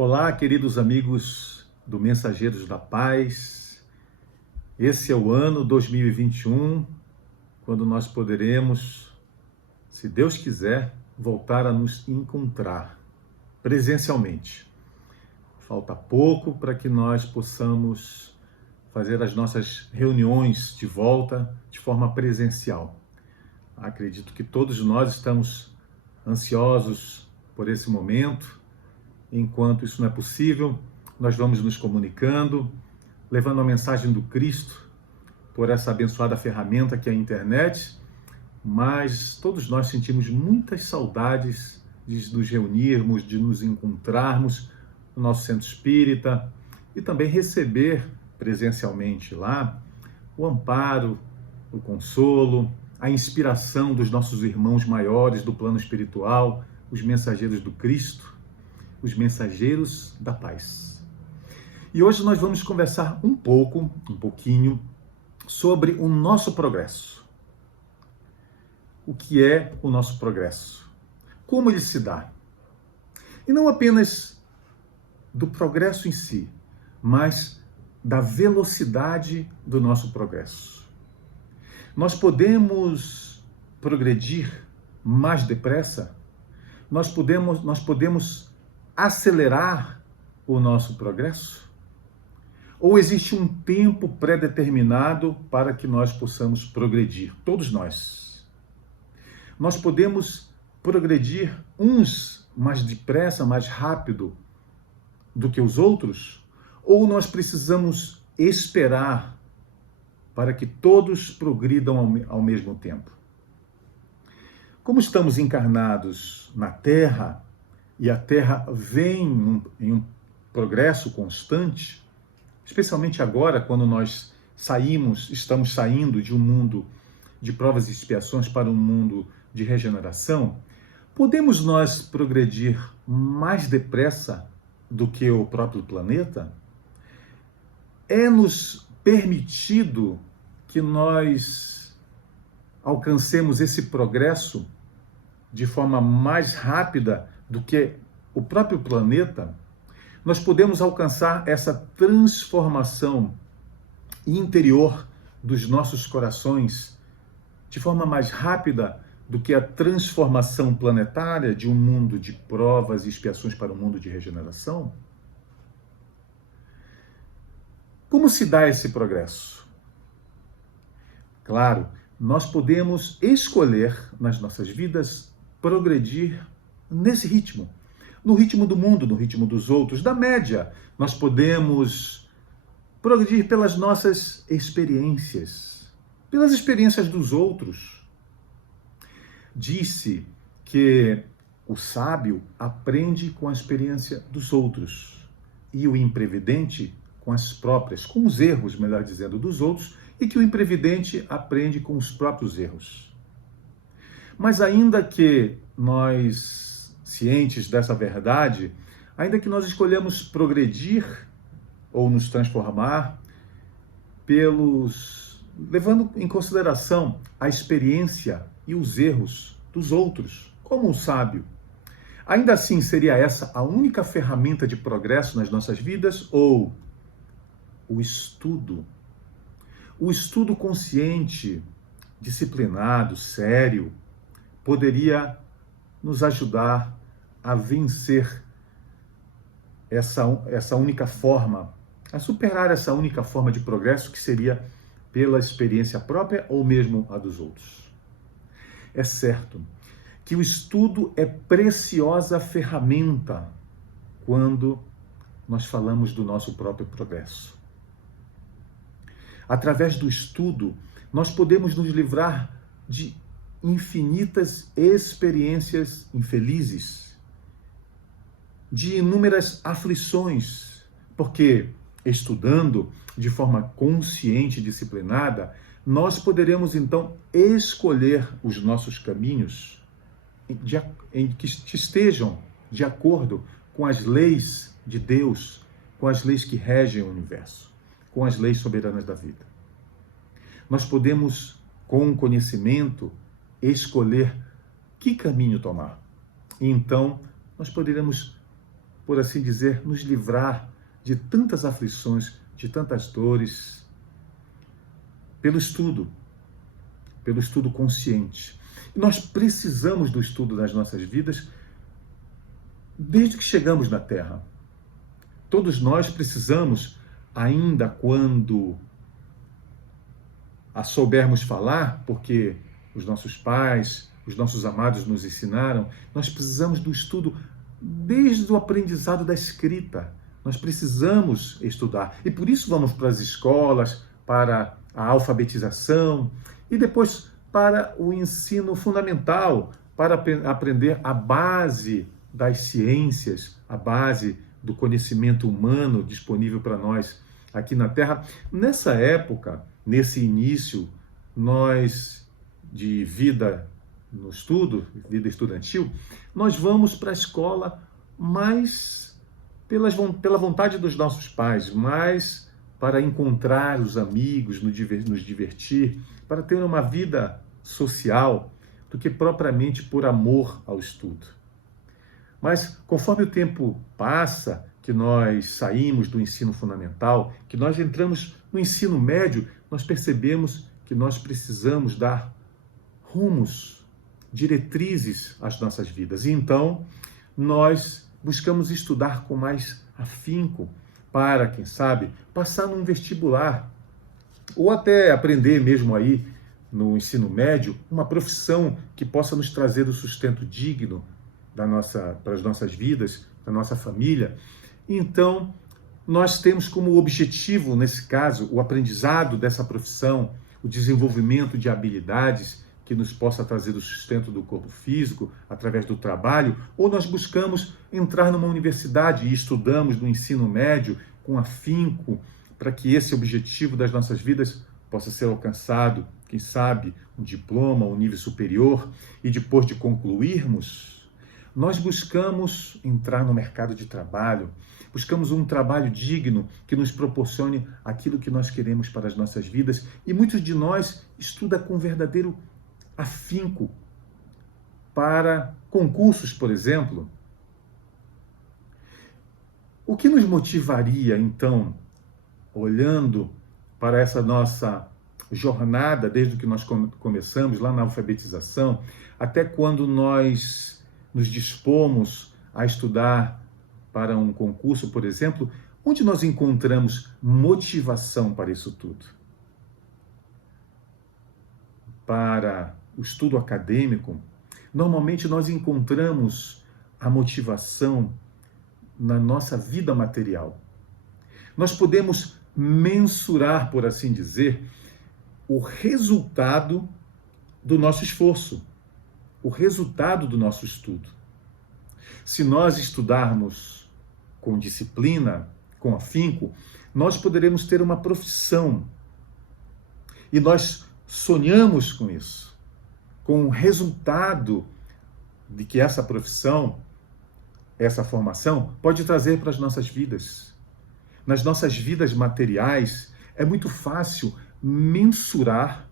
Olá, queridos amigos do Mensageiros da Paz. Esse é o ano 2021, quando nós poderemos, se Deus quiser, voltar a nos encontrar presencialmente. Falta pouco para que nós possamos fazer as nossas reuniões de volta de forma presencial. Acredito que todos nós estamos ansiosos por esse momento. Enquanto isso não é possível, nós vamos nos comunicando, levando a mensagem do Cristo por essa abençoada ferramenta que é a internet, mas todos nós sentimos muitas saudades de nos reunirmos, de nos encontrarmos no nosso centro espírita e também receber presencialmente lá o amparo, o consolo, a inspiração dos nossos irmãos maiores do plano espiritual, os mensageiros do Cristo, os mensageiros da paz. E hoje nós vamos conversar um pouquinho, sobre o nosso progresso. O que é o nosso progresso? Como ele se dá? E não apenas do progresso em si, mas da velocidade do nosso progresso. Nós podemos progredir mais depressa? Nós podemos acelerar o nosso progresso? Ou existe um tempo pré-determinado para que nós possamos progredir? Todos nós. Nós podemos progredir uns mais depressa, mais rápido do que os outros? Ou nós precisamos esperar para que todos progridam ao mesmo tempo? Como estamos encarnados na Terra, e a Terra vem em um progresso constante, especialmente agora, quando nós estamos saindo de um mundo de provas e expiações para um mundo de regeneração, podemos nós progredir mais depressa do que o próprio planeta? É-nos permitido que nós alcancemos esse progresso de forma mais rápida do que o próprio planeta? Nós podemos alcançar essa transformação interior dos nossos corações de forma mais rápida do que a transformação planetária de um mundo de provas e expiações para um mundo de regeneração? Como se dá esse progresso? Claro, nós podemos escolher nas nossas vidas progredir nesse ritmo, no ritmo do mundo, no ritmo dos outros, da média. Nós podemos progredir pelas nossas experiências, pelas experiências dos outros. Disse que o sábio aprende com a experiência dos outros e o imprevidente com as próprias, com os erros, melhor dizendo, dos outros, e que o imprevidente aprende com os próprios erros. Mas ainda que nós, cientes dessa verdade, ainda que nós escolhamos progredir ou nos transformar levando em consideração a experiência e os erros dos outros, como um sábio, ainda assim seria essa a única ferramenta de progresso nas nossas vidas? Ou o estudo consciente, disciplinado, sério, poderia nos ajudar a vencer essa única forma, a superar essa única forma de progresso que seria pela experiência própria ou mesmo a dos outros? É certo que o estudo é preciosa ferramenta quando nós falamos do nosso próprio progresso. Através do estudo, nós podemos nos livrar de infinitas experiências infelizes, de inúmeras aflições, porque estudando de forma consciente e disciplinada, nós poderemos então escolher os nossos caminhos que estejam de acordo com as leis de Deus, com as leis que regem o universo, com as leis soberanas da vida. Nós podemos, com o conhecimento, escolher que caminho tomar. E então, nós poderemos por assim dizer, nos livrar de tantas aflições, de tantas dores, pelo estudo consciente. E nós precisamos do estudo nas nossas vidas desde que chegamos na Terra. Todos nós precisamos, ainda quando a soubermos falar, porque os nossos pais, os nossos amados nos ensinaram, nós precisamos do estudo desde o aprendizado da escrita. Nós precisamos estudar. E por isso vamos para as escolas, para a alfabetização e depois para o ensino fundamental, para aprender a base das ciências, a base do conhecimento humano disponível para nós aqui na Terra. Nessa época, nesse início, nós de vida no estudo, vida estudantil, nós vamos para a escola mais pela vontade dos nossos pais, mais para encontrar os amigos, nos divertir, para ter uma vida social, do que propriamente por amor ao estudo. Mas conforme o tempo passa, que nós saímos do ensino fundamental, que nós entramos no ensino médio, nós percebemos que nós precisamos dar rumos, diretrizes às nossas vidas. E então, nós buscamos estudar com mais afinco para, quem sabe, passar num vestibular ou até aprender mesmo aí no ensino médio uma profissão que possa nos trazer o sustento digno para as nossas vidas, da nossa família. Então, nós temos como objetivo, nesse caso, o aprendizado dessa profissão, o desenvolvimento de habilidades que nos possa trazer o sustento do corpo físico através do trabalho, ou nós buscamos entrar numa universidade e estudamos no ensino médio com afinco para que esse objetivo das nossas vidas possa ser alcançado, quem sabe, um diploma, um nível superior, e depois de concluirmos, nós buscamos entrar no mercado de trabalho, buscamos um trabalho digno que nos proporcione aquilo que nós queremos para as nossas vidas, e muitos de nós estudam com verdadeiro afinco para concursos, por exemplo. O que nos motivaria, então, olhando para essa nossa jornada, desde que nós começamos lá na alfabetização, até quando nós nos dispomos a estudar para um concurso, por exemplo, onde nós encontramos motivação para isso tudo? Para o estudo acadêmico, normalmente nós encontramos a motivação na nossa vida material. Nós podemos mensurar, por assim dizer, o resultado do nosso esforço, o resultado do nosso estudo. Se nós estudarmos com disciplina, com afinco, nós poderemos ter uma profissão. E nós sonhamos com isso, com o resultado de que essa profissão, essa formação, pode trazer para as nossas vidas. Nas nossas vidas materiais, é muito fácil mensurar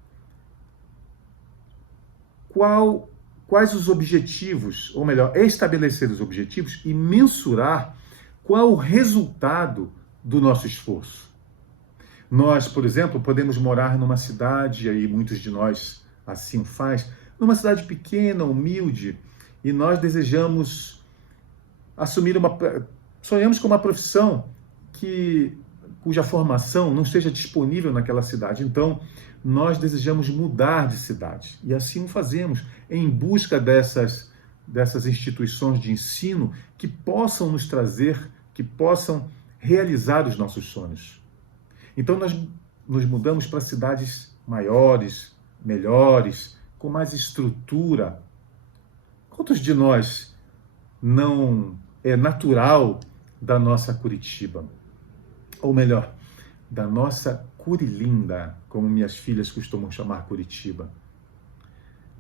quais os objetivos, ou melhor, estabelecer os objetivos e mensurar qual o resultado do nosso esforço. Nós, por exemplo, podemos morar numa cidade, aí muitos de nós assim faz, numa cidade pequena, humilde, e nós desejamos sonhamos com uma profissão cuja formação não esteja disponível naquela cidade. Então, nós desejamos mudar de cidade. E assim o fazemos, em busca dessas instituições de ensino que possam nos trazer, que possam realizar os nossos sonhos. Então, nós nos mudamos para cidades maiores, melhores, com mais estrutura. Quantos de nós não é natural da nossa Curitiba? Ou melhor, da nossa Curilinda, como minhas filhas costumam chamar Curitiba.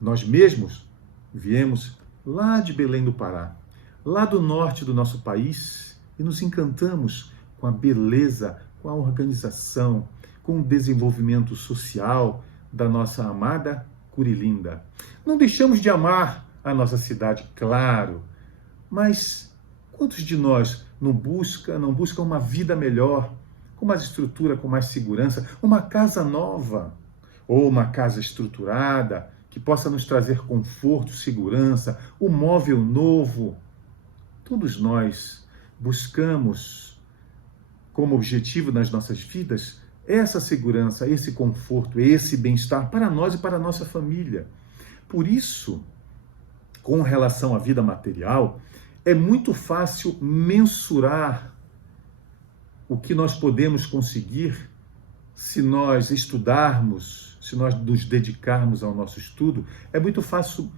Nós mesmos viemos lá de Belém do Pará, lá do norte do nosso país, e nos encantamos com a beleza, com a organização, com o desenvolvimento social da nossa amada Curilinda. Não deixamos de amar a nossa cidade, claro, mas Quantos de nós não buscam uma vida melhor, com mais estrutura, com mais segurança, uma casa nova, ou uma casa estruturada, que possa nos trazer conforto, segurança, um móvel novo? Todos nós buscamos como objetivo nas nossas vidas essa segurança, esse conforto, esse bem-estar para nós e para a nossa família. Por isso, com relação à vida material, é muito fácil mensurar o que nós podemos conseguir se nós estudarmos, se nós nos dedicarmos ao nosso estudo. É muito fácil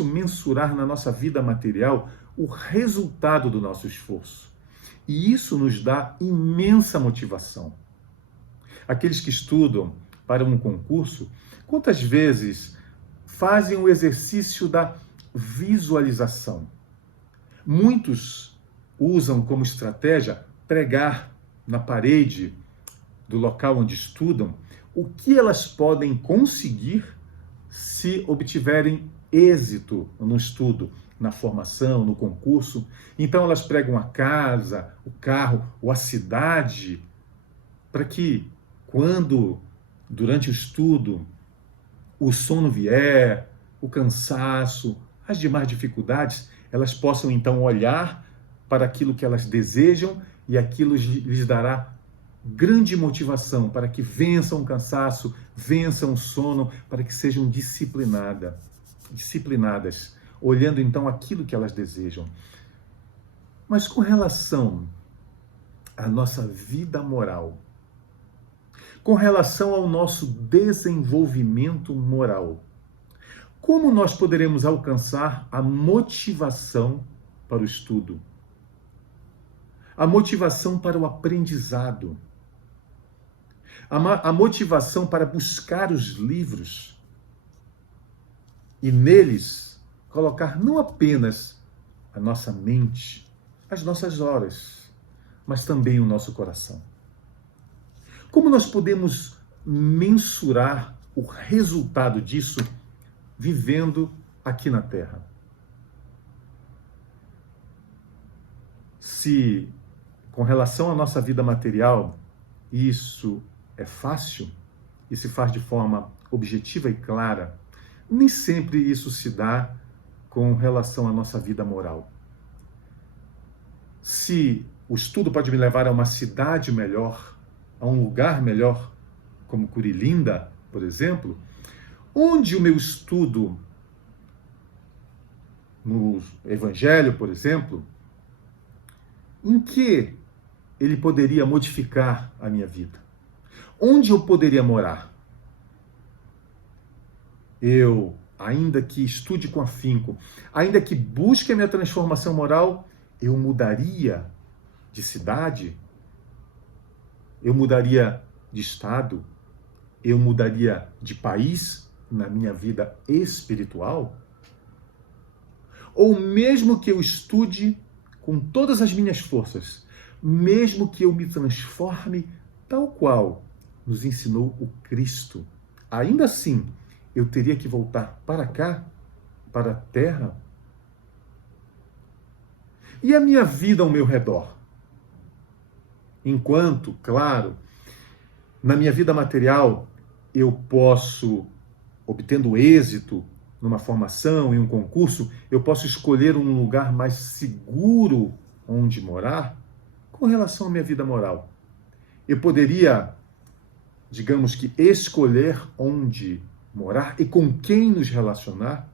mensurar na nossa vida material o resultado do nosso esforço. E isso nos dá imensa motivação. Aqueles que estudam para um concurso, quantas vezes fazem o exercício da visualização? Muitos usam como estratégia pregar na parede do local onde estudam o que elas podem conseguir se obtiverem êxito no estudo, na formação, no concurso. Então elas pregam a casa, o carro ou a cidade para que, quando, durante o estudo, o sono vier, o cansaço, as demais dificuldades, elas possam então olhar para aquilo que elas desejam e aquilo lhes dará grande motivação para que vençam o cansaço, vençam o sono, para que sejam disciplinadas, olhando então aquilo que elas desejam. Mas com relação à nossa vida moral, com relação ao nosso desenvolvimento moral, como nós poderemos alcançar a motivação para o estudo? A motivação para o aprendizado? A motivação para buscar os livros e neles colocar não apenas a nossa mente, as nossas horas, mas também o nosso coração. Como nós podemos mensurar o resultado disso vivendo aqui na Terra? Se, com relação à nossa vida material, isso é fácil e se faz de forma objetiva e clara, nem sempre isso se dá com relação à nossa vida moral. Se o estudo pode me levar a uma cidade melhor, a um lugar melhor, como Curilinda, por exemplo, onde o meu estudo no Evangelho, por exemplo, em que ele poderia modificar a minha vida? Onde eu poderia morar? Eu, ainda que estude com afinco, ainda que busque a minha transformação moral, eu mudaria de cidade? Eu mudaria de estado? Eu mudaria de país na minha vida espiritual? Ou mesmo que eu estude com todas as minhas forças, mesmo que eu me transforme tal qual nos ensinou o Cristo, ainda assim eu teria que voltar para cá, para a terra? E a minha vida ao meu redor? Enquanto, claro, na minha vida material eu posso, obtendo êxito numa formação, em um concurso, eu posso escolher um lugar mais seguro onde morar. Com relação à minha vida moral, eu poderia, digamos que, escolher onde morar e com quem nos relacionar?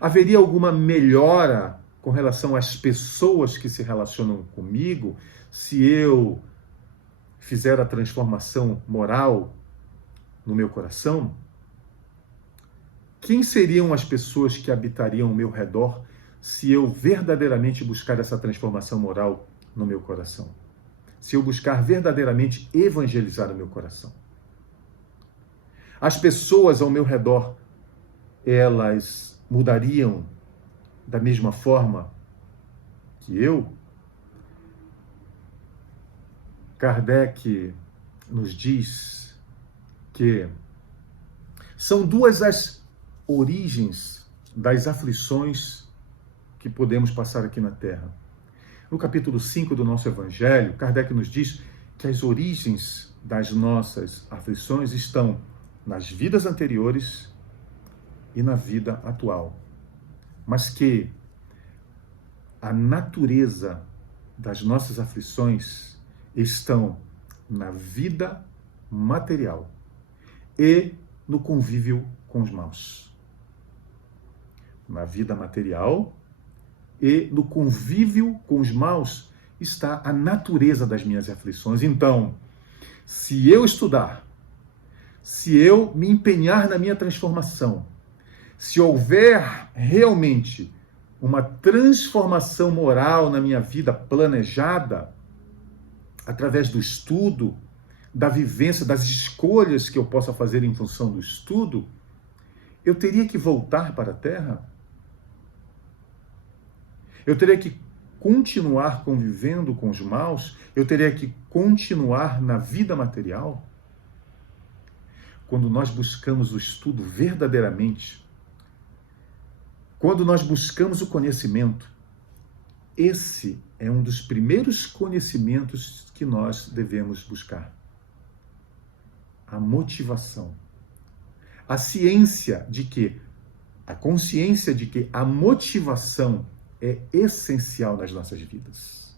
Haveria alguma melhora com relação às pessoas que se relacionam comigo se eu fizer a transformação moral no meu coração? Quem seriam as pessoas que habitariam ao meu redor se eu verdadeiramente buscar essa transformação moral no meu coração? Se eu buscar verdadeiramente evangelizar o meu coração? As pessoas ao meu redor, elas mudariam da mesma forma que eu? Kardec nos diz que são duas as origens das aflições que podemos passar aqui na Terra. No capítulo 5 do nosso Evangelho, Kardec nos diz que as origens das nossas aflições estão nas vidas anteriores e na vida atual, mas que a natureza das nossas aflições estão na vida material e no convívio com os maus. Na vida material e no convívio com os maus está a natureza das minhas aflições. Então, se eu estudar, se eu me empenhar na minha transformação, se houver realmente uma transformação moral na minha vida planejada, através do estudo, da vivência, das escolhas que eu possa fazer em função do estudo, eu teria que voltar para a Terra? Eu teria que continuar convivendo com os maus? Eu teria que continuar na vida material? Quando nós buscamos o estudo verdadeiramente, quando nós buscamos o conhecimento, esse é um dos primeiros conhecimentos que nós devemos buscar. A motivação. A ciência de que, a consciência de que a motivação é essencial nas nossas vidas.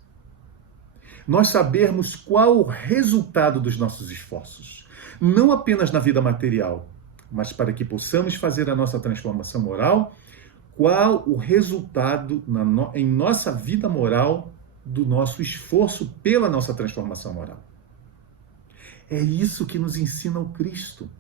Nós sabermos qual o resultado dos nossos esforços, não apenas na vida material, mas para que possamos fazer a nossa transformação moral, qual o resultado em nossa vida moral do nosso esforço pela nossa transformação moral. É isso que nos ensina o Cristo.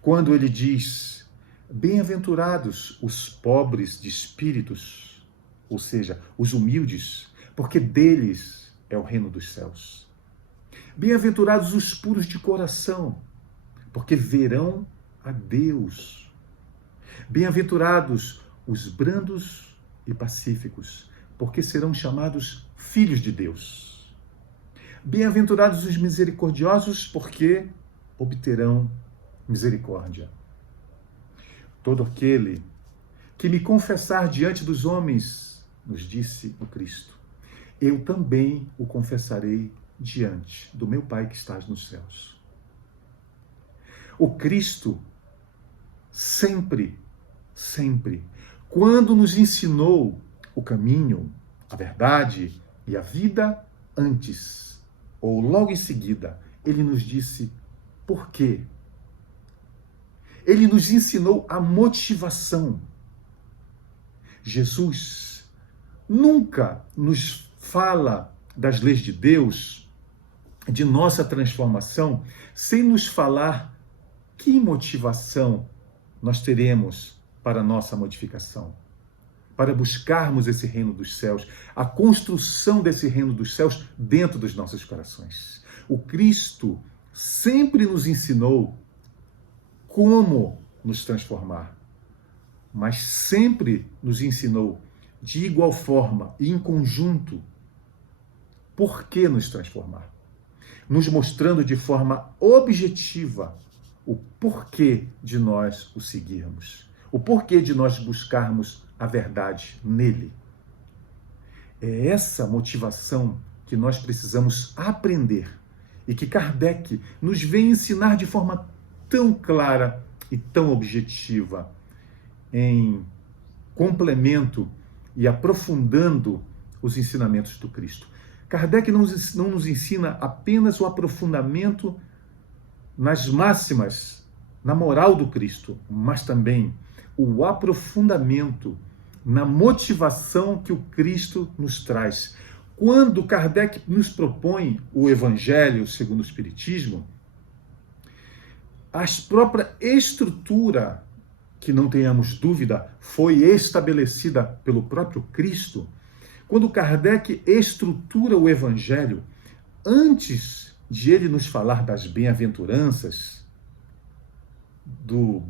Quando ele diz, bem-aventurados os pobres de espíritos, ou seja, os humildes, porque deles é o reino dos céus. Bem-aventurados os puros de coração, porque verão a Deus. Bem-aventurados os brandos e pacíficos, porque serão chamados filhos de Deus. Bem-aventurados os misericordiosos, porque obterão misericórdia. Todo aquele que me confessar diante dos homens, nos disse o Cristo, eu também o confessarei diante do meu Pai que estás nos céus. O Cristo sempre, quando nos ensinou o caminho, a verdade e a vida, antes ou logo em seguida, ele nos disse por quê. Ele nos ensinou a motivação. Jesus nunca nos fala das leis de Deus, de nossa transformação, sem nos falar que motivação nós teremos para a nossa modificação, para buscarmos esse reino dos céus, a construção desse reino dos céus dentro dos nossos corações. O Cristo sempre nos ensinou como nos transformar, mas sempre nos ensinou de igual forma e em conjunto por que nos transformar, nos mostrando de forma objetiva o porquê de nós o seguirmos, o porquê de nós buscarmos a verdade nele. É essa motivação que nós precisamos aprender e que Kardec nos vem ensinar de forma tão clara e tão objetiva, em complemento e aprofundando os ensinamentos do Cristo. Kardec não nos ensina apenas o aprofundamento nas máximas, na moral do Cristo, mas também o aprofundamento na motivação que o Cristo nos traz. Quando Kardec nos propõe o Evangelho segundo o Espiritismo, a própria estrutura, que não tenhamos dúvida, foi estabelecida pelo próprio Cristo. Quando Kardec estrutura o Evangelho, antes de ele nos falar das bem-aventuranças, do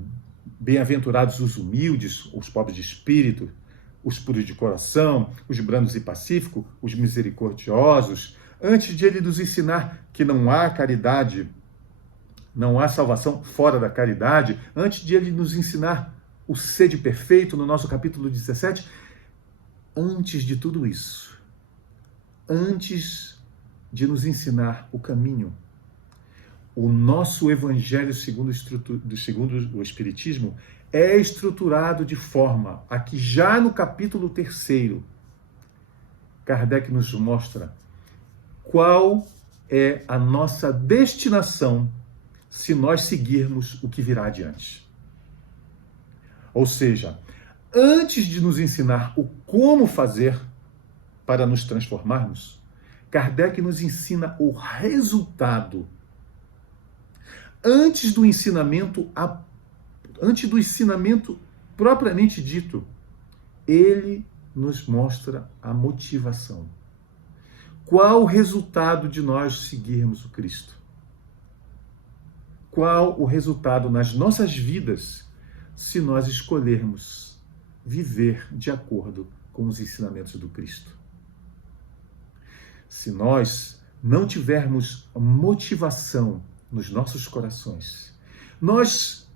bem-aventurados os humildes, os pobres de espírito, os puros de coração, os brandos e pacíficos, os misericordiosos, antes de ele nos ensinar que não há caridade, não há salvação fora da caridade, antes de ele nos ensinar o sede perfeito no nosso capítulo 17, antes de tudo isso, antes de nos ensinar o caminho. O nosso Evangelho, segundo o Espiritismo, é estruturado de forma a que já no capítulo 3, Kardec nos mostra qual é a nossa destinação se nós seguirmos o que virá adiante. Ou seja, antes de nos ensinar o como fazer para nos transformarmos, Kardec nos ensina o resultado. Antes do ensinamento propriamente dito, ele nos mostra a motivação. Qual o resultado de nós seguirmos o Cristo? Qual o resultado nas nossas vidas se nós escolhermos viver de acordo com os ensinamentos do Cristo? Se nós não tivermos motivação nos nossos corações, nós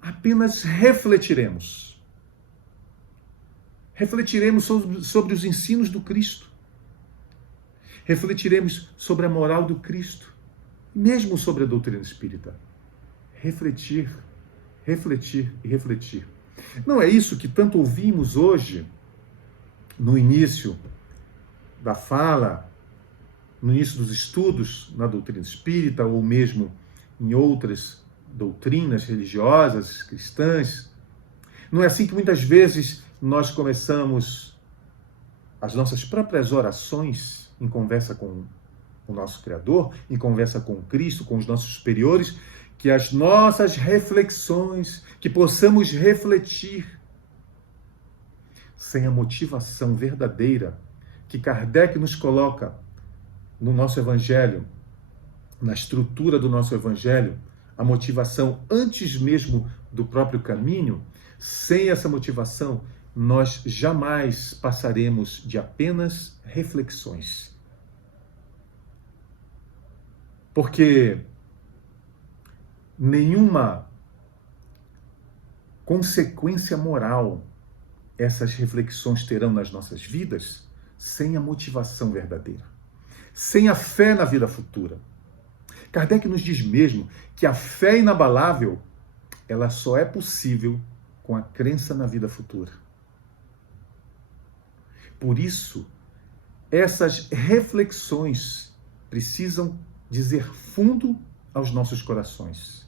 apenas refletiremos. Refletiremos sobre os ensinos do Cristo. Refletiremos sobre a moral do Cristo, mesmo sobre a doutrina espírita. Refletir, refletir e refletir. Não é isso que tanto ouvimos hoje, no início da fala, no início dos estudos na doutrina espírita, ou mesmo em outras doutrinas religiosas, cristãs? Não é assim que muitas vezes nós começamos as nossas próprias orações em conversa com o nosso Criador, em conversa com Cristo, com os nossos superiores, que as nossas reflexões, que possamos refletir sem a motivação verdadeira que Kardec nos coloca no nosso Evangelho, na estrutura do nosso Evangelho, a motivação antes mesmo do próprio caminho. Sem essa motivação, nós jamais passaremos de apenas reflexões. Porque nenhuma consequência moral essas reflexões terão nas nossas vidas sem a motivação verdadeira, sem a fé na vida futura. Kardec nos diz mesmo que a fé inabalável, ela só é possível com a crença na vida futura. Por isso, essas reflexões precisam dizer fundo aos nossos corações.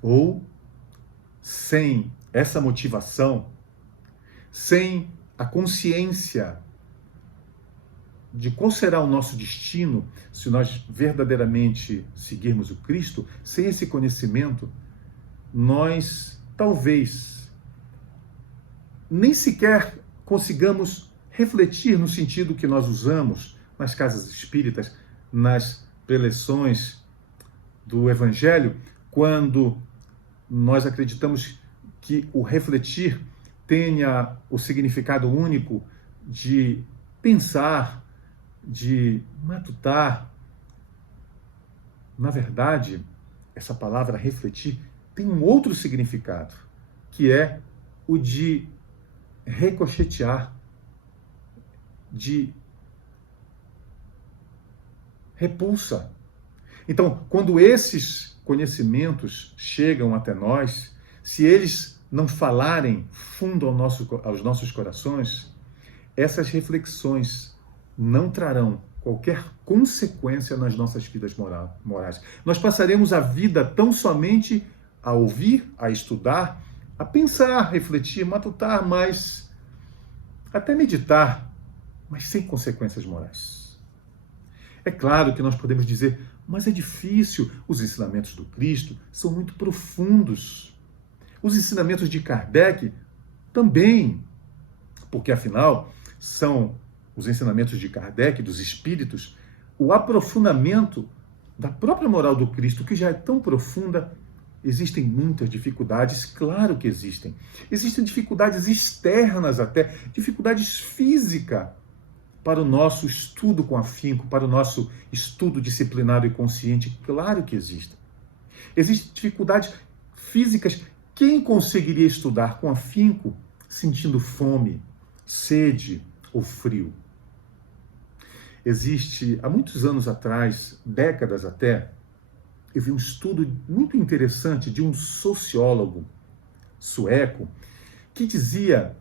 Ou, sem essa motivação, sem a consciência de qual será o nosso destino se nós verdadeiramente seguirmos o Cristo, sem esse conhecimento, nós talvez nem sequer consigamos refletir no sentido que nós usamos nas casas espíritas, nas preleções do Evangelho, quando nós acreditamos que o refletir tenha o significado único de pensar, de matutar. Na verdade, essa palavra refletir tem um outro significado, que é o de ricochetear, de repulsa. Então, quando esses conhecimentos chegam até nós, se eles não falarem fundo aos nossos corações, essas reflexões não trarão qualquer consequência nas nossas vidas morais. Nós passaremos a vida tão somente a ouvir, a estudar, a pensar, a refletir, matutar, mas até meditar, mas sem consequências morais. É claro que nós podemos dizer, mas é difícil, os ensinamentos do Cristo são muito profundos. Os ensinamentos de Kardec também, porque afinal são os ensinamentos de Kardec, dos espíritos, o aprofundamento da própria moral do Cristo, que já é tão profunda. Existem muitas dificuldades, claro que existem. Existem dificuldades externas até, dificuldades físicas para o nosso estudo com afinco, para o nosso estudo disciplinado e consciente, claro que existem. Existem dificuldades físicas. Quem conseguiria estudar com afinco sentindo fome, sede ou frio? Existe, há muitos anos atrás, décadas até, eu vi um estudo muito interessante de um sociólogo sueco que dizia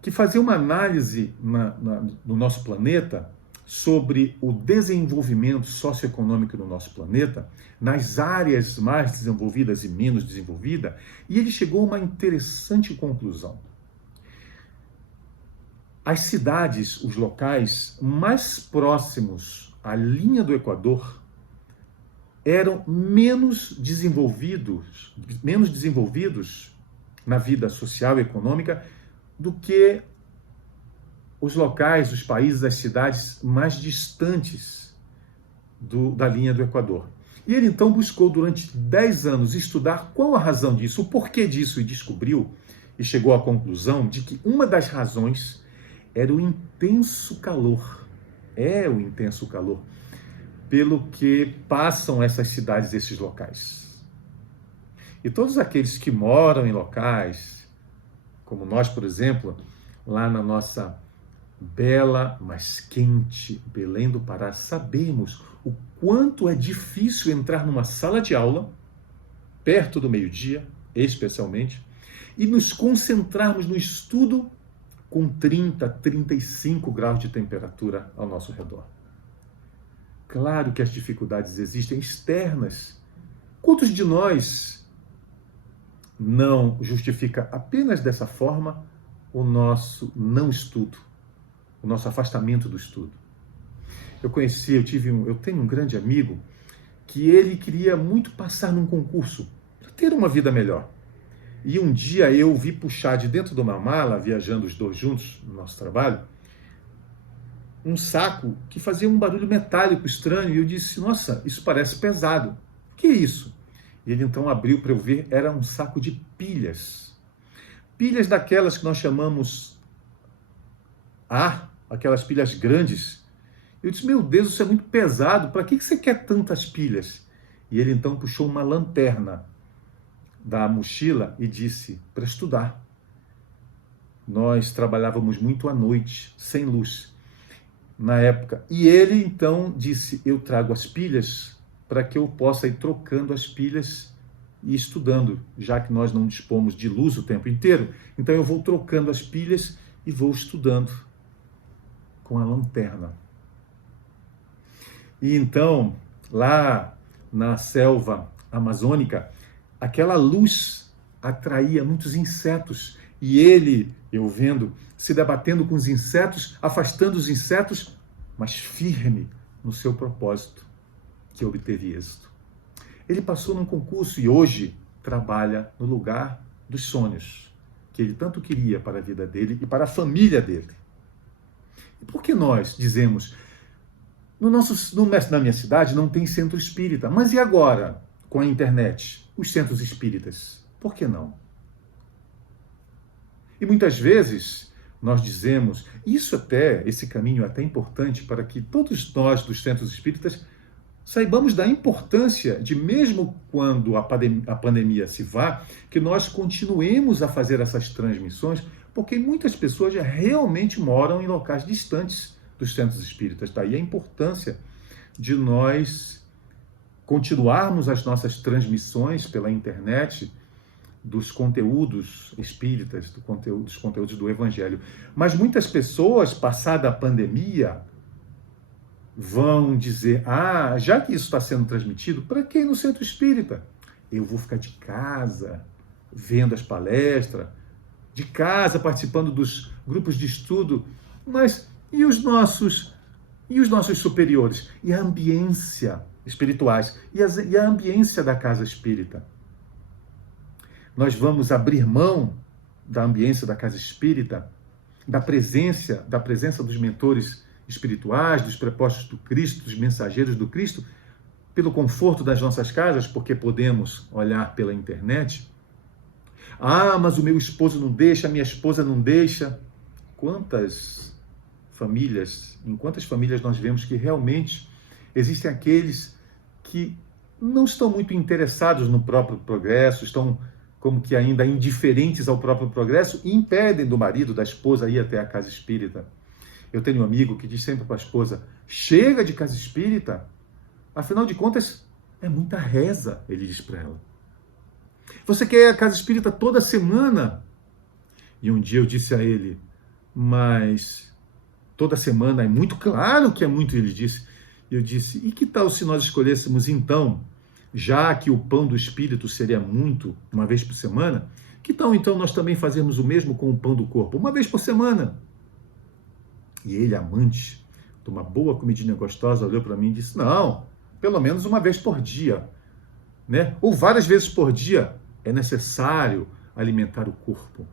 que fazia uma análise no nosso planeta sobre o desenvolvimento socioeconômico no nosso planeta, nas áreas mais desenvolvidas e menos desenvolvidas, e ele chegou a uma interessante conclusão. As cidades, os locais mais próximos à linha do Equador eram menos desenvolvidos na vida social e econômica do que os locais, os países, as cidades mais distantes da linha do Equador. E ele então buscou durante 10 anos estudar qual a razão disso, o porquê disso, e descobriu e chegou à conclusão de que uma das razões era o intenso calor. É o intenso calor pelo que passam essas cidades, esses locais. E todos aqueles que moram em locais, como nós, por exemplo, lá na nossa bela, mas quente Belém do Pará, sabemos o quanto é difícil entrar numa sala de aula, perto do meio-dia, especialmente, e nos concentrarmos no estudo com 30, 35 graus de temperatura ao nosso redor. Claro que as dificuldades existem externas. Quantos de nós não justifica apenas dessa forma o nosso não estudo, o nosso afastamento do estudo? Eu tenho um grande amigo que ele queria muito passar num concurso para ter uma vida melhor. E um dia eu vi puxar de dentro de uma mala, viajando os dois juntos no nosso trabalho, um saco que fazia um barulho metálico estranho, e eu disse: nossa, isso parece pesado. O que é isso? E ele então abriu para eu ver, era um saco de pilhas. Pilhas daquelas que nós chamamos aquelas pilhas grandes. Eu disse: meu Deus, isso é muito pesado, para que você quer tantas pilhas? E ele então puxou uma lanterna da mochila e disse: para estudar. Nós trabalhávamos muito à noite, sem luz, na época. E ele então disse: eu trago as pilhas para que eu possa ir trocando as pilhas e estudando, já que nós não dispomos de luz o tempo inteiro. Então eu vou trocando as pilhas e vou estudando com a lanterna. E então, lá na selva amazônica, aquela luz atraía muitos insetos. E ele, eu vendo, se debatendo com os insetos, afastando os insetos, mas firme no seu propósito, que obteve êxito. Ele passou num concurso e hoje trabalha no lugar dos sonhos, que ele tanto queria para a vida dele e para a família dele. E por que nós dizemos: na minha cidade não tem centro espírita, mas e agora, com a internet, os centros espíritas? Por que não? E muitas vezes nós dizemos, esse caminho é até importante para que todos nós dos centros espíritas saibamos da importância de, mesmo quando a pandemia se vá, que nós continuemos a fazer essas transmissões, porque muitas pessoas já realmente moram em locais distantes dos centros espíritas. Daí a importância de nós continuarmos as nossas transmissões pela internet dos conteúdos espíritas, dos conteúdos do Evangelho. Mas muitas pessoas, passada a pandemia, vão dizer: já que isso está sendo transmitido, para que ir no centro espírita? Eu vou ficar de casa, vendo as palestras, de casa, participando dos grupos de estudo, mas e os nossos superiores? E a ambiência espirituais? E a ambiência da casa espírita? Nós vamos abrir mão da ambiência da casa espírita, da presença dos mentores espirituais, dos prepostos do Cristo, dos mensageiros do Cristo, pelo conforto das nossas casas, porque podemos olhar pela internet? Mas o meu esposo não deixa, a minha esposa não deixa. Em quantas famílias nós vemos que realmente existem aqueles que não estão muito interessados no próprio progresso, estão como que ainda indiferentes ao próprio progresso e impedem do marido, da esposa ir até a casa espírita. Eu tenho um amigo que diz sempre para a esposa, chega de casa espírita, afinal de contas, é muita reza, ele diz para ela. Você quer ir à casa espírita toda semana? E um dia eu disse a ele, mas toda semana é muito? Claro que é muito, ele disse. Eu disse, e que tal se nós escolhêssemos então, já que o pão do espírito seria muito, uma vez por semana, que tal então nós também fazermos o mesmo com o pão do corpo, uma vez por semana? E ele, amante de uma boa comidinha gostosa, olhou para mim e disse, não, pelo menos uma vez por dia, né? Ou várias vezes por dia é necessário alimentar o corpo.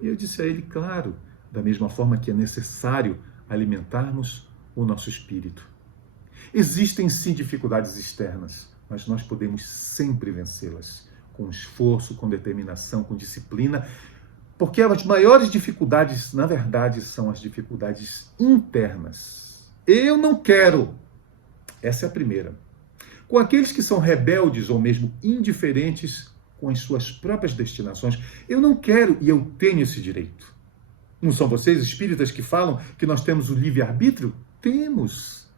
E eu disse a ele, claro, da mesma forma que é necessário alimentarmos o nosso espírito. Existem sim dificuldades externas, mas nós podemos sempre vencê-las, com esforço, com determinação, com disciplina, porque as maiores dificuldades, na verdade, são as dificuldades internas. Eu não quero. Essa é a primeira. Com aqueles que são rebeldes ou mesmo indiferentes com as suas próprias destinações, eu não quero e eu tenho esse direito. Não são vocês, espíritas, que falam que nós temos o livre-arbítrio? Temos.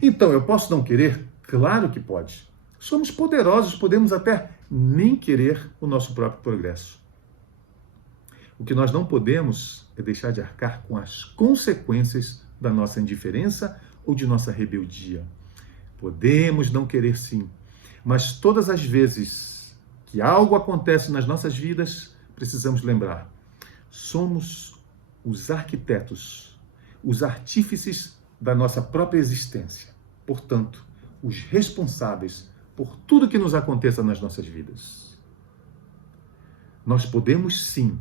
Então, eu posso não querer? Claro que pode. Somos poderosos, podemos até nem querer o nosso próprio progresso. O que nós não podemos é deixar de arcar com as consequências da nossa indiferença ou de nossa rebeldia. Podemos não querer sim, mas todas as vezes que algo acontece nas nossas vidas, precisamos lembrar, somos os arquitetos, os artífices da nossa própria existência. Portanto, os responsáveis por tudo que nos aconteça nas nossas vidas. Nós podemos sim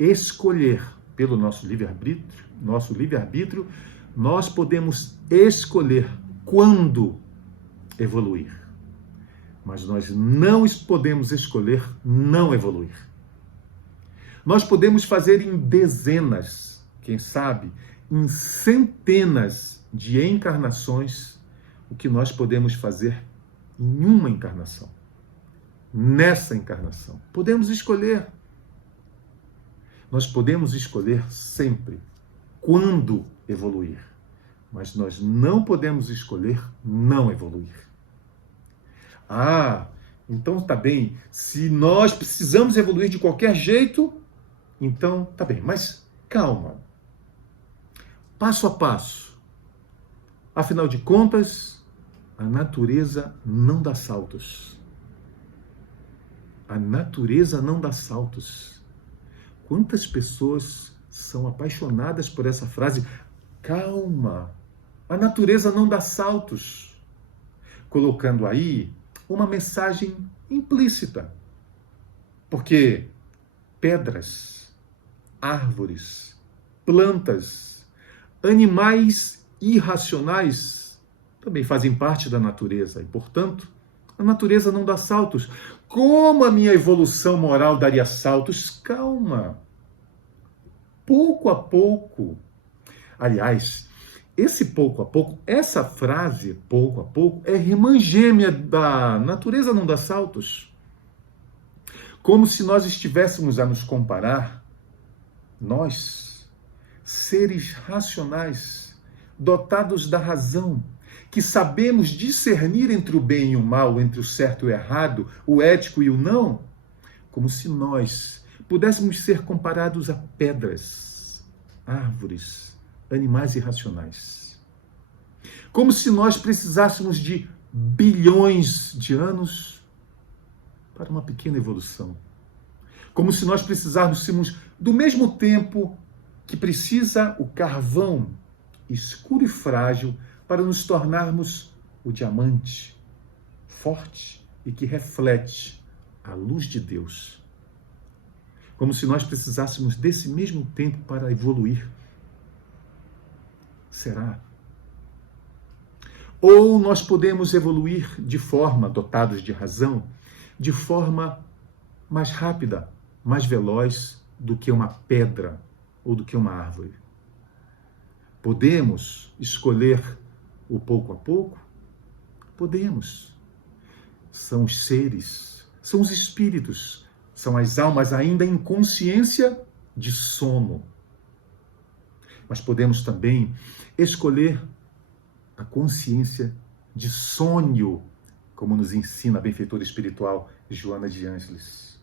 escolher pelo nosso livre-arbítrio, nós podemos escolher quando evoluir. Mas nós não podemos escolher não evoluir. Nós podemos fazer em dezenas, quem sabe, em centenas de encarnações, o que nós podemos fazer em uma encarnação. Nessa encarnação. Podemos escolher. Nós podemos escolher sempre quando evoluir, mas nós não podemos escolher não evoluir. Ah, então tá bem, se nós precisamos evoluir de qualquer jeito, então tá bem, mas calma. Passo a passo. Afinal de contas, a natureza não dá saltos. A natureza não dá saltos. Quantas pessoas são apaixonadas por essa frase? Calma, a natureza não dá saltos. Colocando aí uma mensagem implícita. Porque pedras, árvores, plantas, animais irracionais também fazem parte da natureza e, portanto, a natureza não dá saltos. Como a minha evolução moral daria saltos? Calma. Pouco a pouco. Aliás, esse pouco a pouco, essa frase pouco a pouco, é irmã gêmea da natureza não dá saltos. Como se nós estivéssemos a nos comparar, nós, seres racionais, dotados da razão, que sabemos discernir entre o bem e o mal, entre o certo e o errado, o ético e o não, como se nós pudéssemos ser comparados a pedras, árvores, animais irracionais. Como se nós precisássemos de bilhões de anos para uma pequena evolução. Como se nós precisássemos do mesmo tempo que precisa o carvão escuro e frágil para nos tornarmos o diamante forte e que reflete a luz de Deus. Como se nós precisássemos desse mesmo tempo para evoluir. Será? Ou nós podemos evoluir de forma, dotados de razão, de forma mais rápida, mais veloz do que uma pedra ou do que uma árvore. Podemos escolher o pouco a pouco? Podemos. São os seres, são os espíritos, são as almas ainda em consciência de sono. mas podemos também escolher a consciência de sonho, como nos ensina a benfeitora espiritual Joana de Ângeles.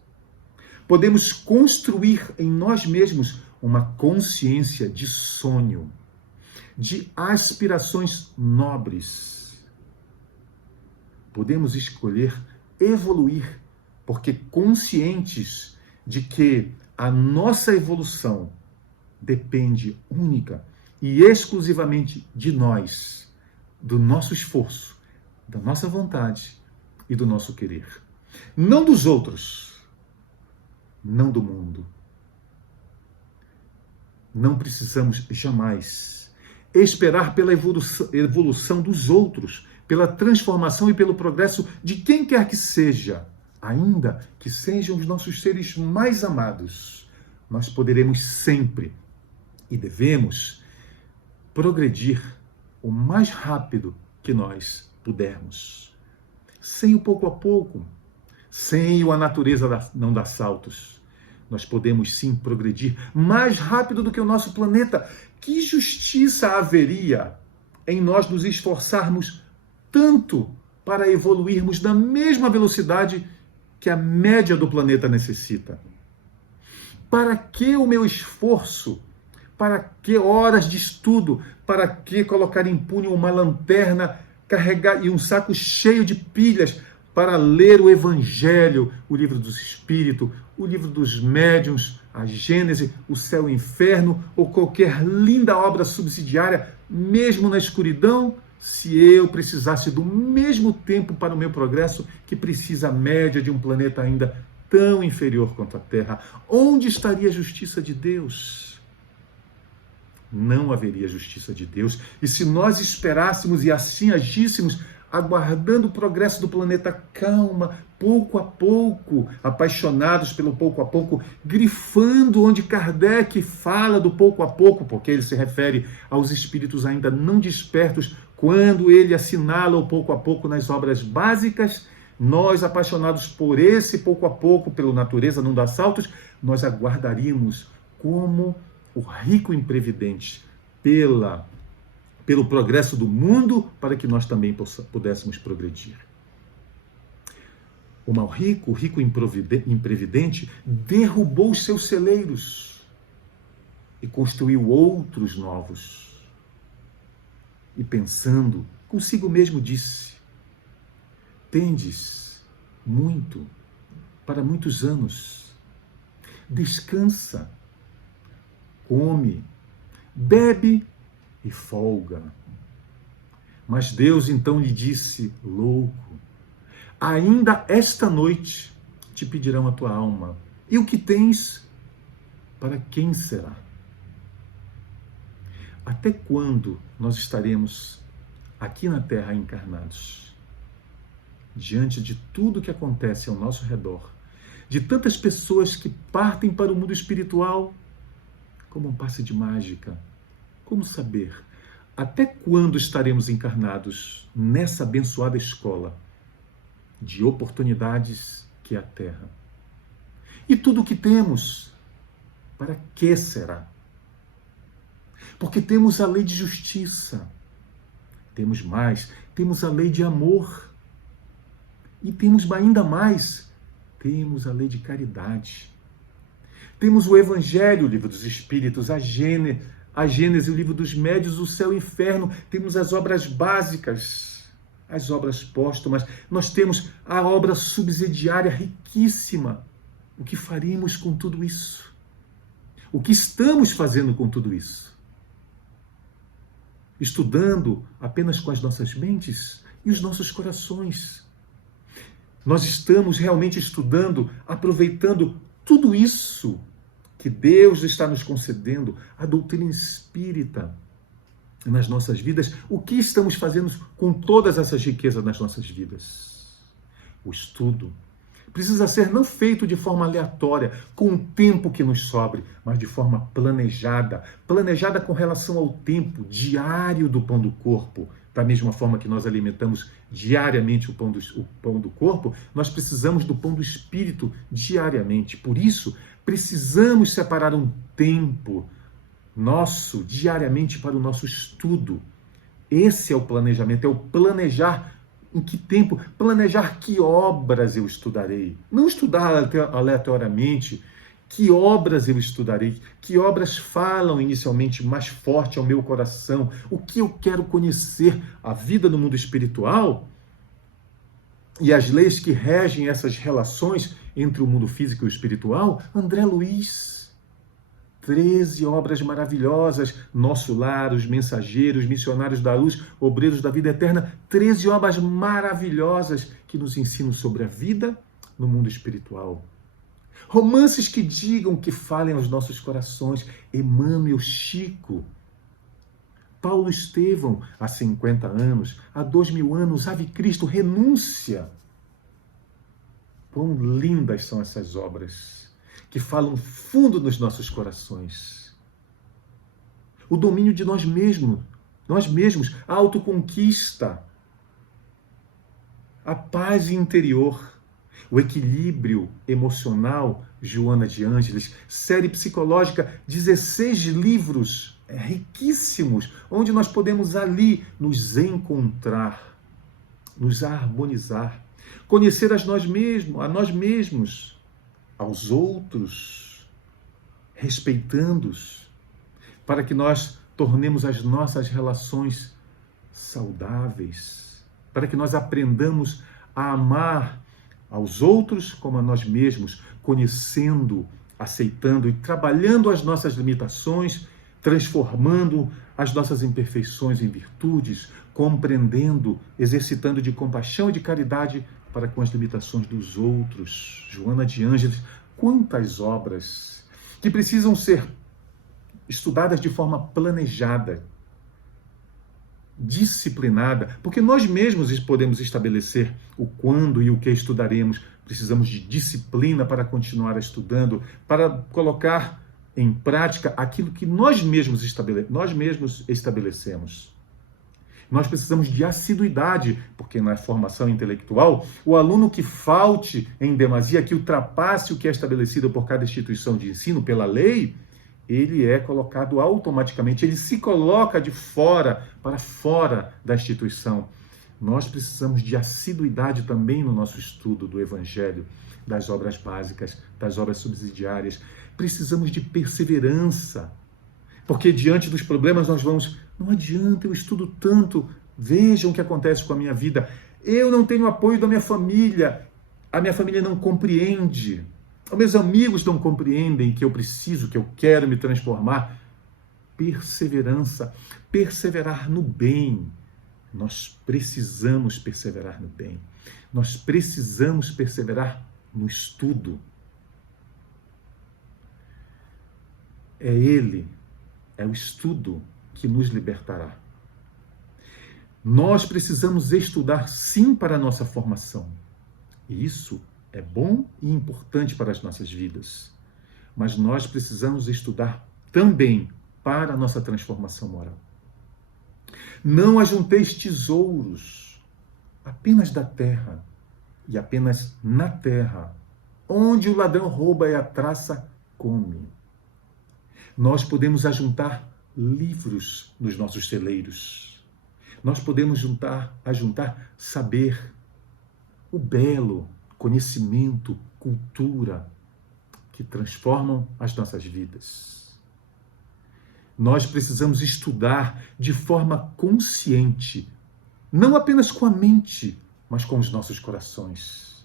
Podemos construir em nós mesmos uma consciência de sonho, de aspirações nobres. Podemos escolher evoluir, porque conscientes de que a nossa evolução depende única e exclusivamente de nós, do nosso esforço, da nossa vontade e do nosso querer. Não dos outros, não do mundo. Não precisamos jamais esperar pela evolução dos outros, pela transformação e pelo progresso de quem quer que seja, ainda que sejam os nossos seres mais amados. Nós poderemos sempre e devemos progredir o mais rápido que nós pudermos. Sem o pouco a pouco, sem a natureza não dá saltos. Nós podemos sim progredir mais rápido do que o nosso planeta. Que justiça haveria em nós nos esforçarmos tanto para evoluirmos na mesma velocidade que a média do planeta necessita? Para que o meu esforço? Para que horas de estudo? Para que colocar em punho uma lanterna, carregar e um saco cheio de pilhas para ler o Evangelho, o livro dos Espíritos, o livro dos Médiuns, a Gênese, o Céu e o Inferno, ou qualquer linda obra subsidiária, mesmo na escuridão, se eu precisasse do mesmo tempo para o meu progresso que precisa a média de um planeta ainda tão inferior quanto a Terra? Onde estaria a justiça de Deus? Não haveria justiça de Deus. E se nós esperássemos e assim agíssemos, aguardando o progresso do planeta calma, pouco a pouco, apaixonados pelo pouco a pouco, grifando onde Kardec fala do pouco a pouco, porque ele se refere aos espíritos ainda não despertos, quando ele assinala o pouco a pouco nas obras básicas, nós, apaixonados por esse pouco a pouco, pela natureza não dá saltos, nós aguardaríamos como o rico imprevidente pelo progresso do mundo, para que nós também pudéssemos progredir. O mal rico, o rico imprevidente, derrubou os seus celeiros e construiu outros novos. E pensando, consigo mesmo disse: tendes muito para muitos anos. Descansa, come, bebe e folga. Mas Deus então lhe disse: louco, ainda esta noite te pedirão a tua alma. E o que tens, para quem será? Até quando nós estaremos aqui na Terra encarnados? Diante de tudo que acontece ao nosso redor, de tantas pessoas que partem para o mundo espiritual como um passe de mágica, como saber até quando estaremos encarnados nessa abençoada escola de oportunidades que é a Terra? E tudo o que temos, para que será? Porque temos a lei de justiça, temos mais, temos a lei de amor, e temos ainda mais, temos a lei de caridade. Temos o Evangelho, o livro dos Espíritos, a Gênese, o livro dos Médiuns, o Céu e o Inferno. Temos as obras básicas, as obras póstumas. Nós temos a obra subsidiária riquíssima. O que faríamos com tudo isso? O que estamos fazendo com tudo isso? Estudando apenas com as nossas mentes e os nossos corações. Nós estamos realmente estudando, aproveitando tudo isso que Deus está nos concedendo, a doutrina espírita nas nossas vidas. O que estamos fazendo com todas essas riquezas nas nossas vidas? O estudo precisa ser não feito de forma aleatória, com o tempo que nos sobre, mas de forma planejada com relação ao tempo diário do pão do corpo. Da mesma forma que nós alimentamos diariamente o pão do corpo, nós precisamos do pão do espírito diariamente. Por isso, precisamos separar um tempo nosso, diariamente, para o nosso estudo. Esse é o planejamento, é o planejar em que tempo, planejar que obras eu estudarei. Não estudar aleatoriamente, que obras eu estudarei, que obras falam inicialmente mais forte ao meu coração, o que eu quero conhecer, a vida no mundo espiritual e as leis que regem essas relações entre o mundo físico e o espiritual. André Luiz, 13 obras maravilhosas, Nosso Lar, Os Mensageiros, Missionários da Luz, Obreiros da Vida Eterna, 13 obras maravilhosas que nos ensinam sobre a vida no mundo espiritual. Romances que digam, que falem aos nossos corações, Emmanuel, Chico, Paulo Estevão, há 50 anos, há 2000 anos, Ave Cristo, Renúncia. Quão lindas são essas obras, que falam fundo nos nossos corações. O domínio de nós mesmos, a autoconquista, a paz interior, o equilíbrio emocional, Joana de Ângeles, série psicológica, 16 livros riquíssimos, onde nós podemos ali nos encontrar, nos harmonizar, conhecer a nós mesmos, aos outros, respeitando-os, para que nós tornemos as nossas relações saudáveis, para que nós aprendamos a amar aos outros como a nós mesmos, conhecendo, aceitando e trabalhando as nossas limitações, transformando as nossas imperfeições em virtudes, compreendendo, exercitando de compaixão e de caridade para com as limitações dos outros. Joana de Ângeles, quantas obras que precisam ser estudadas de forma planejada, disciplinada, porque nós mesmos podemos estabelecer o quando e o que estudaremos. Precisamos de disciplina para continuar estudando, para colocar em prática aquilo que nós mesmos estabelecemos. Nós precisamos de assiduidade, porque na formação intelectual, o aluno que falte em demasia, que ultrapasse o que é estabelecido por cada instituição de ensino, pela lei, ele é colocado automaticamente, ele se coloca de fora, para fora da instituição. Nós precisamos de assiduidade também no nosso estudo do Evangelho, das obras básicas, das obras subsidiárias. Precisamos de perseverança, porque diante dos problemas nós vamos, não adianta, eu estudo tanto, vejam o que acontece com a minha vida, eu não tenho apoio da minha família, a minha família não compreende, os meus amigos não compreendem que eu preciso, que eu quero me transformar. Perseverança, perseverar no bem. Nós precisamos perseverar no bem. Nós precisamos perseverar no estudo. É ele, é o estudo que nos libertará. Nós precisamos estudar sim para a nossa formação. E isso é bom e importante para as nossas vidas. Mas nós precisamos estudar também para a nossa transformação moral. Não ajunteis tesouros apenas da terra e apenas na terra, onde o ladrão rouba e a traça come. Nós podemos ajuntar livros nos nossos celeiros. Nós podemos ajuntar saber, o belo, conhecimento, cultura, que transformam as nossas vidas. Nós precisamos estudar de forma consciente, não apenas com a mente, mas com os nossos corações.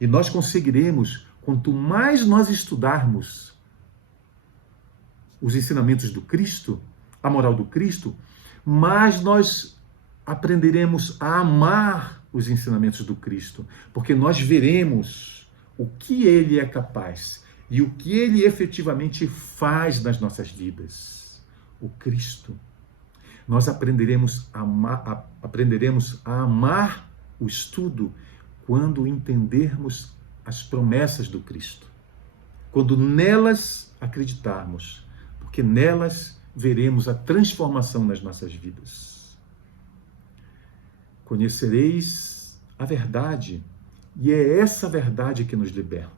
E nós conseguiremos, quanto mais nós estudarmos os ensinamentos do Cristo, a moral do Cristo, mais nós aprenderemos a amar os ensinamentos do Cristo, porque nós veremos o que ele é capaz e o que ele efetivamente faz nas nossas vidas. O Cristo. Nós aprenderemos a amar o estudo quando entendermos as promessas do Cristo, quando nelas acreditarmos, porque nelas veremos a transformação nas nossas vidas. Conhecereis a verdade, e é essa verdade que nos liberta.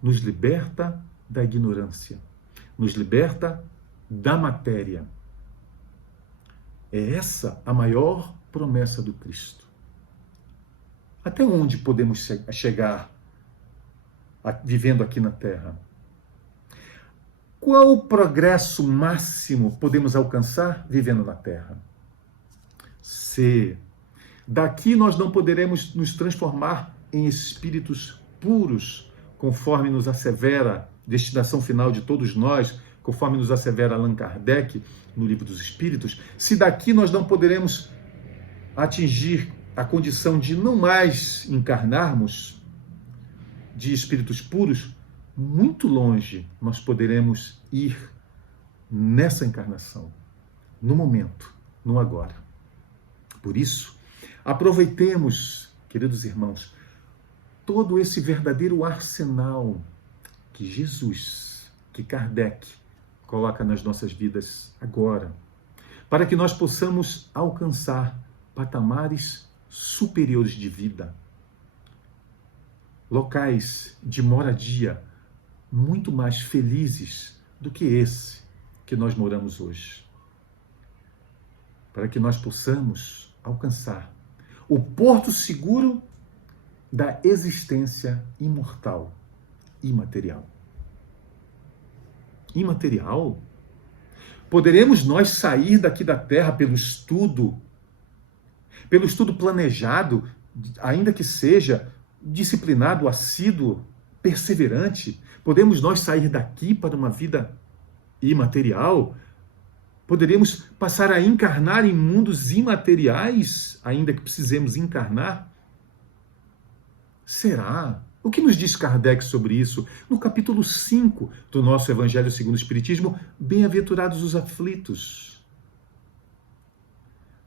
Nos liberta da ignorância, nos liberta da matéria. É essa a maior promessa do Cristo. Até onde podemos chegar vivendo aqui na Terra? Qual o progresso máximo podemos alcançar vivendo na Terra? Se daqui nós não poderemos nos transformar em espíritos puros, conforme nos assevera destinação final de todos nós, conforme nos assevera Allan Kardec no Livro dos Espíritos, se daqui nós não poderemos atingir a condição de não mais encarnarmos de espíritos puros, muito longe nós poderemos ir nessa encarnação, no momento, no agora. Por isso, aproveitemos, queridos irmãos, todo esse verdadeiro arsenal que Jesus, que Kardec coloca nas nossas vidas agora, para que nós possamos alcançar patamares superiores de vida, locais de moradia muito mais felizes do que esse que nós moramos hoje. Para que nós possamos alcançar o porto seguro da existência imortal, imaterial. Imaterial? Poderemos nós sair daqui da Terra pelo estudo planejado, ainda que seja disciplinado, assíduo, perseverante? Podemos nós sair daqui para uma vida imaterial? Poderemos passar a encarnar em mundos imateriais, ainda que precisemos encarnar? Será? O que nos diz Kardec sobre isso? No capítulo 5 do nosso Evangelho segundo o Espiritismo, bem-aventurados os aflitos.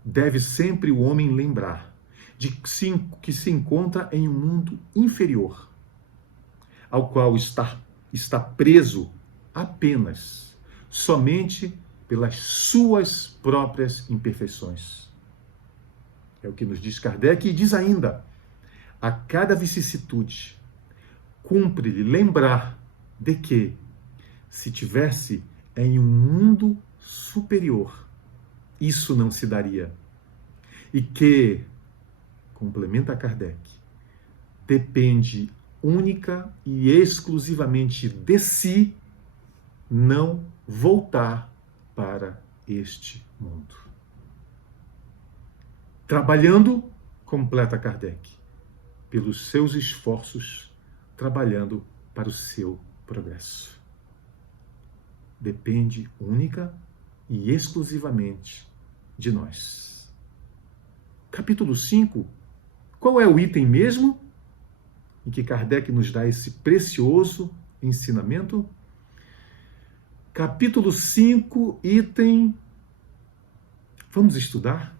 Deve sempre o homem lembrar de que se encontra em um mundo inferior, ao qual está preso apenas, somente pelas suas próprias imperfeições. É o que nos diz Kardec e diz ainda: a cada vicissitude, cumpre-lhe lembrar de que, se tivesse em um mundo superior, isso não se daria. E que, complementa Kardec, depende única e exclusivamente de si não voltar para este mundo. Trabalhando, completa Kardec, pelos seus esforços, trabalhando para o seu progresso. Depende única e exclusivamente de nós. Capítulo 5, qual é o item mesmo em que Kardec nos dá esse precioso ensinamento? Capítulo 5, item... Vamos estudar?